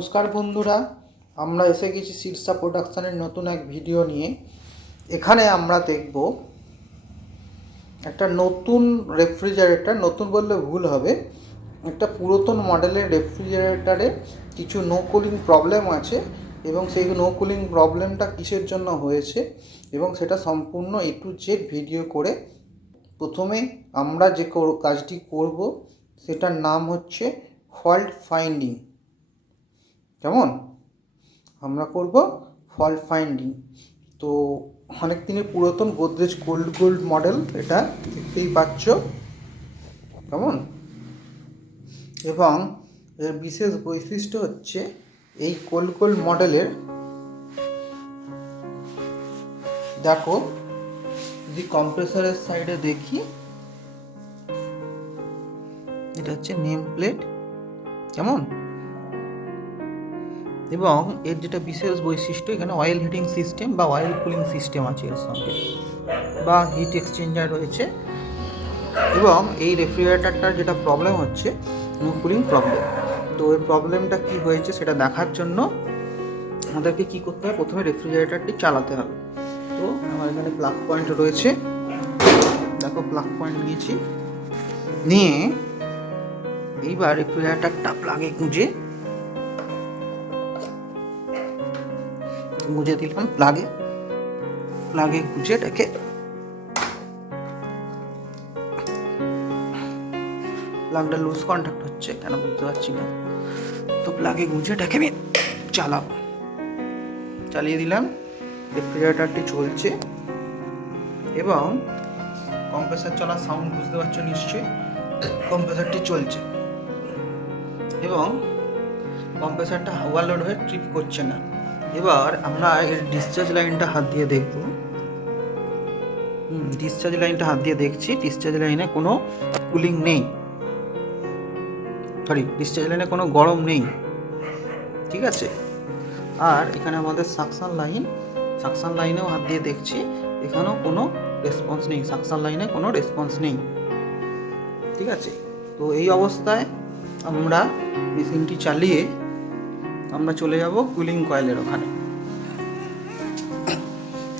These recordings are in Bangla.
নমস্কার বন্ধুরা, আমরা এসে গেছি শীর্ষা প্রোডাকশানের নতুন এক ভিডিও নিয়ে। এখানে আমরা দেখব একটা নতুন রেফ্রিজারেটর, নতুন বললে ভুল হবে, একটা পুরাতন মডেলের রেফ্রিজারেটরে কিছু নো কুলিং প্রবলেম আছে এবং সেই নো কুলিং প্রবলেমটা কিসের জন্য হয়েছে এবং সেটা সম্পূর্ণ A to Z ভিডিও করে প্রথমে আমরা যে কাজটি করব সেটার নাম হচ্ছে ফল্ট ফাইন্ডিং। কেমন আমরা করব ফল্ট ফাইন্ডিং। তো অনেক দিনের পুরাতন গোদরেজ গোল্ড মডেল, এটা দেখতেই পাচ্ছ কেমন। এবং এর বিশেষ বৈশিষ্ট্য হচ্ছে এই গোল্ড মডেলের, দেখো যদি কম্প্রেসারের সাইডে দেখি, এটা হচ্ছে নেম প্লেট কেমন। এবং এর যেটা বিশেষ বৈশিষ্ট্য, এখানে অয়েল হিটিং সিস্টেম বা অয়েল কুলিং সিস্টেম আছে এর সঙ্গে, বা হিট এক্সচেঞ্জার রয়েছে। এবং এই রেফ্রিজারেটরটার যেটা প্রবলেম হচ্ছে নো কুলিং প্রবলেম। তো এই প্রবলেমটা কি হয়েছে সেটা দেখার জন্য আমাদেরকে কি করতে হবে, প্রথমে রেফ্রিজারেটরটি চালাতে হবে। তো আমার এখানে প্লাগ পয়েন্ট রয়েছে, দেখো প্লাগ পয়েন্ট নিয়েছি, নিয়ে এইবার রেফ্রিজারেটরটা প্লাগে গুঁজে দিলাম, প্লাগে গুঁজে এটাকে প্লাগটা লুজ কন্ট্যাক্ট হচ্ছে কেন বুঝতে পারছি না। তো প্লাগে গুঁজে এটাকে আমি চালিয়ে দিলাম। রেফ্রিজারেটরটি চলছে এবং কম্প্রেসার চলার সাউন্ড বুঝতে পারছো নিশ্চয়ই, কম্প্রেসারটি চলছে এবং কম্প্রেসারটা ওভারলোড হয়ে ট্রিপ করছে না। এবার আমরা এর ডিসচার্জ লাইনটা হাত দিয়ে দেখব। ডিসচার্জ দেখছি, ডিসচার্জ লাইনে কোনো কুলিং নেই, ডিসচার্জ লাইনে কোনো গরম নেই, ঠিক আছে। আর এখানে আমাদের সাকশন লাইনেও হাত দিয়ে দেখছি, এখানেও কোনো রেসপন্স নেই, সাকশন লাইনে কোনো রেসপন্স নেই, ঠিক আছে। তো এই অবস্থায় আমরা মেশিনটি চালিয়ে আমরা চলে যাব কুলিং কয়েলের ওখানে।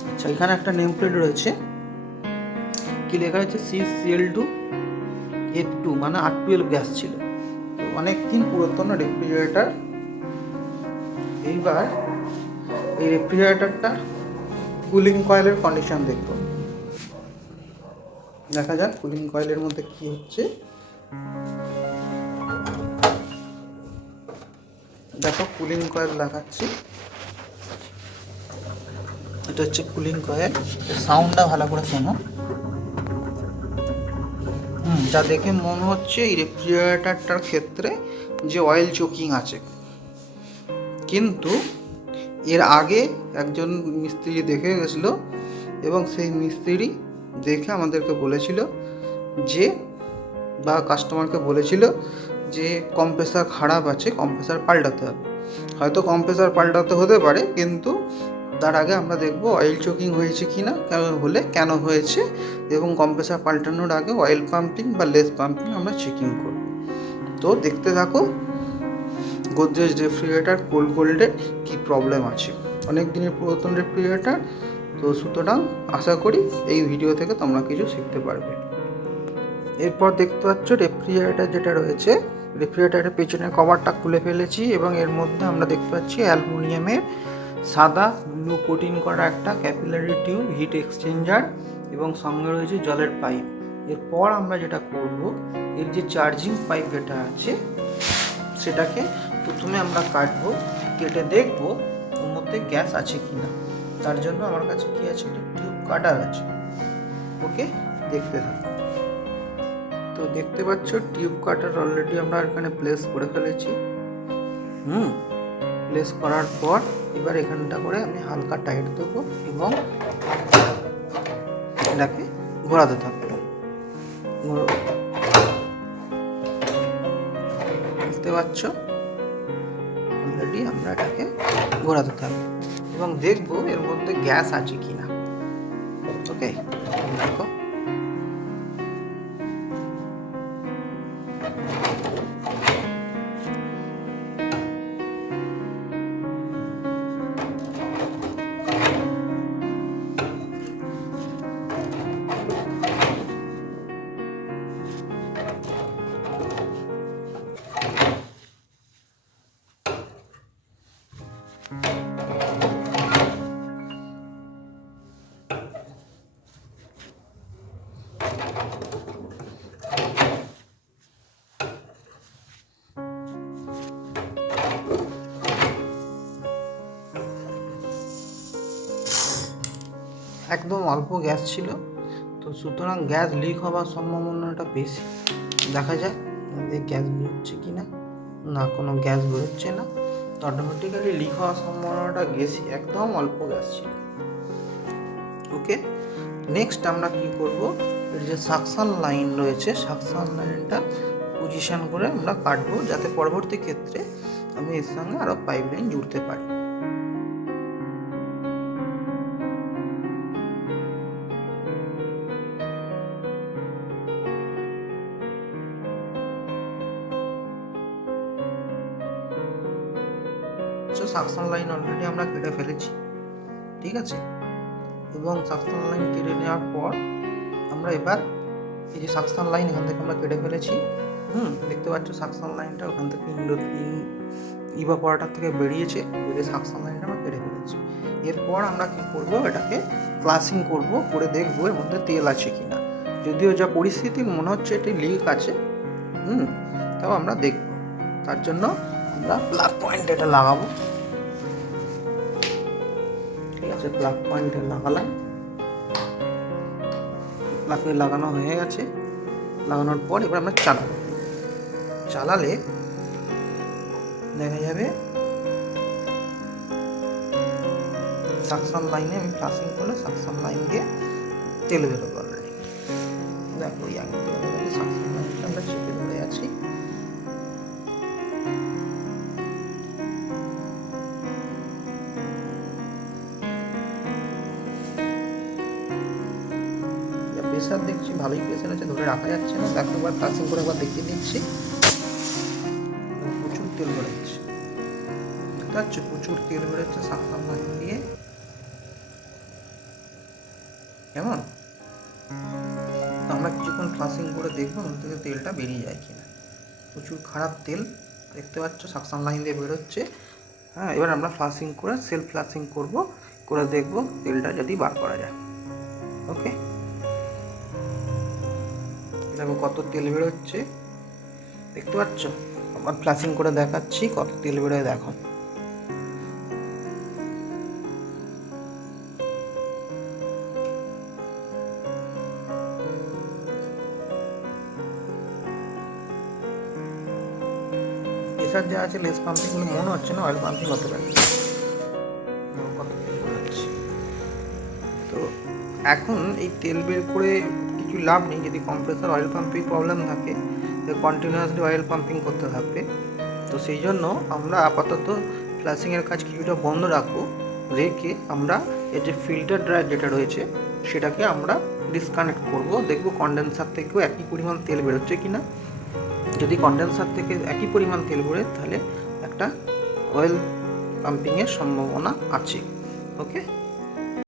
আচ্ছা, এখানে একটা নেম প্লেট রয়েছে, কি লেখা আছে CCL2 F2, মানে R12 গ্যাস ছিল। তো অনেক দিন পুরাতন রেফ্রিজারেটর। এইবার এই রেফ্রিজারেটরটা কুলিং কয়েলের কন্ডিশন দেখো, দেখা যাক কুলিং কয়েলের মধ্যে কি হচ্ছে। দেখো কুলিং কয়েল দেখাচ্ছি, এটা হচ্ছে কুলিং কয়েল। সাউন্ডটা ভালো করে শোনো। যা দেখে মনে হচ্ছে এই রেফ্রিজারেটরটার ক্ষেত্রে যে অয়েল চোকিং আছে, কিন্তু এর আগে একজন মিস্ত্রি দেখে গেছিল এবং সেই মিস্ত্রি দেখে আমাদেরকে বলেছিল যে, বা কাস্টমারকে বলেছিল যে কম্প্রেসার খারাপ আছে, কম্প্রেসার পাল্টাতে হবে। হয়তো কম্প্রেসার পাল্টাতে হতে পারে, কিন্তু তার আগে আমরা দেখব অয়েল চোকিং হয়েছে কি না, হলে কেন হয়েছে, এবং কম্প্রেসার পাল্টানোর আগে অয়েল পাম্পিং বা লেস পাম্পিং আমরা চেকিং করব। তো দেখতে থাকো গোদরেজ রেফ্রিজারেটর গোল্ডের কী প্রবলেম আছে। অনেক দিনের পুরাতন রেফ্রিজারেটর, তো সুতরাং আশা করি এই ভিডিও থেকে তোমরা কিছু শিখতে পারবে। এরপর দেখতে পাচ্ছ রেফ্রিজারেটর যেটা রয়েছে, রেফ্রিজারেটরের পেছনের কভারটা খুলে ফেলেছি এবং এর মধ্যে আমরা দেখতে পাচ্ছি অ্যালুমিনিয়ামের সাদা ব্লু কোটিং করা একটা ক্যাপিলারি টিউব, হিট এক্সচেঞ্জার এবং সঙ্গে রয়েছে জলের পাইপ। এরপর আমরা যেটা করব, এর যে চার্জিং পাইপ যেটা আছে সেটাকে প্রথমে আমরা কাটবো, কেটে দেখবো ওর মধ্যে গ্যাস আছে কি না। তার জন্য আমার কাছে কি আছে, একটা টিউব কাটার আছে। ওকে, দেখতে থাকো। তো দেখতে পাচ্ছ টিউব কাটার অলরেডি আমরা এখানে প্লেস করে ফেলেছি। প্লেস করার পর এবার এখানটা করে আমি হালকা টাইট দেবো এবং এটাকে ঘোরাতে থাকবো। বুঝতে পারছো, অলরেডি আমরা এটাকে ঘোরাতে থাকবো এবং দেখবো এর মধ্যে গ্যাস আছে কিনা। ওকে, দেখো একদম অল্প গ্যাস ছিল, তো সুতরাং গ্যাস লিক হওয়ার সম্ভাবনাটা বেশি। দেখা যায় গ্যাস বেরোচ্ছে কি না, না কোনো গ্যাস বেরোচ্ছে না, তো অটোমেটিক্যালি লিক হওয়ার সম্ভাবনাটা বেশি, একদম অল্প গ্যাস ছিল। ওকে, নেক্সট আমরা কি করব, এর যে সাকশন লাইন রয়েছে, সাকশন লাইনটা পজিশন করে আমরা কাটবো, যাতে পরবর্তী ক্ষেত্রে আমি এর সঙ্গে আরও পাইপ লাইন জুড়তে পারি। সাকশন লাইন অলরেডি আমরা কেটে ফেলেছি, ঠিক আছে। এবং সাকশন লাইন কেটে নেওয়ার পর আমরা এবার এই যে সাকশন লাইন এখান থেকে আমরা কেটে ফেলেছি, দেখতে পাচ্ছ সাকশন লাইনটা ওখান থেকে ইভাপোরেটর থেকে বেরিয়েছে, বেরিয়ে সাকশন লাইনটা আমরা কেটে ফেলেছি। এরপর আমরা কি করব, এটাকে ফ্লাশিং করব, করে দেখবো এর মধ্যে তেল আছে কিনা। যদিও যা পরিস্থিতি মনে হচ্ছে এটি লিক আছে, তাও আমরা দেখব। তার জন্য আমরা প্লাগ পয়েন্ট এটা লাগাবো, ঠিক আছে। প্লাগ পয়েন্টে লাগালাম, প্লাগে লাগানো হয়ে গেছে। লাগানোর পর এবার আমরা চালালে দেখা যাবে সাকশন লাইনে আমি ফ্লাশিং করলে সাকশন লাইন দিয়ে তেল বেরোবে অলরেডি। দেখো সাকশন লাইনটা আমরা চেপে ধরে আছি, প্রেসার দেখছি ভালোই প্রেসার আছে, ধরে রাখা যাচ্ছে না। দেখো একবার ফ্লাশিং করে একবার দেখিয়ে দিচ্ছি, প্রচুর তেল বেরোচ্ছে, বুঝতে পারছো, প্রচুর তেল বেরোচ্ছে সাকশন লাইন দিয়ে। কেমন, আমরা কিছুক্ষণ ফ্লাশিং করে দেখবো ওর থেকে তেলটা বেরিয়ে যায় কিনা। প্রচুর খারাপ তেল দেখতে পাচ্ছ সাকশন লাইন দিয়ে বেরোচ্ছে। হ্যাঁ, এবার আমরা ফ্লাশিং করে সেলফ ফ্লাশিং করব, করে দেখবো তেলটা যদি বার করা যায়। ওকে, দেখো কত তেল বেরোচ্ছে দেখতে পাচ্ছ। আবার ফ্লাশিং করে দেখাচ্ছি কত তেল বেরোয়, দেখো। প্রেসার যা আছে লেস পাম্পিং বলে মনে হচ্ছে না, অয়েল পাম্পিং হতে পারে। কত তেল বেরোচ্ছে, তো এখন এই তেল বের করে কিছু লাভ নেই। যদি কম্প্রেসার অয়েল পাম্পিং প্রবলেম থাকে, কন্টিনিউয়াসলি অয়েল পাম্পিং করতে থাকবে। তো সেই জন্য আমরা আপাতত ফ্লাশিংয়ের কাজ কিছুটা বন্ধ রাখবো, রেখে আমরা এর যে ফিল্টার ড্রায়ার যেটা রয়েছে সেটাকে আমরা ডিসকানেক্ট করব। দেখব কন্ডেন্সার থেকেও একই পরিমাণ তেল বেরোচ্ছে কিনা। যদি কন্ডেন্সার থেকে একই পরিমাণ তেল বেরোয় তাহলে একটা অয়েল পাম্পিংয়ের সম্ভাবনা আছে। ওকে।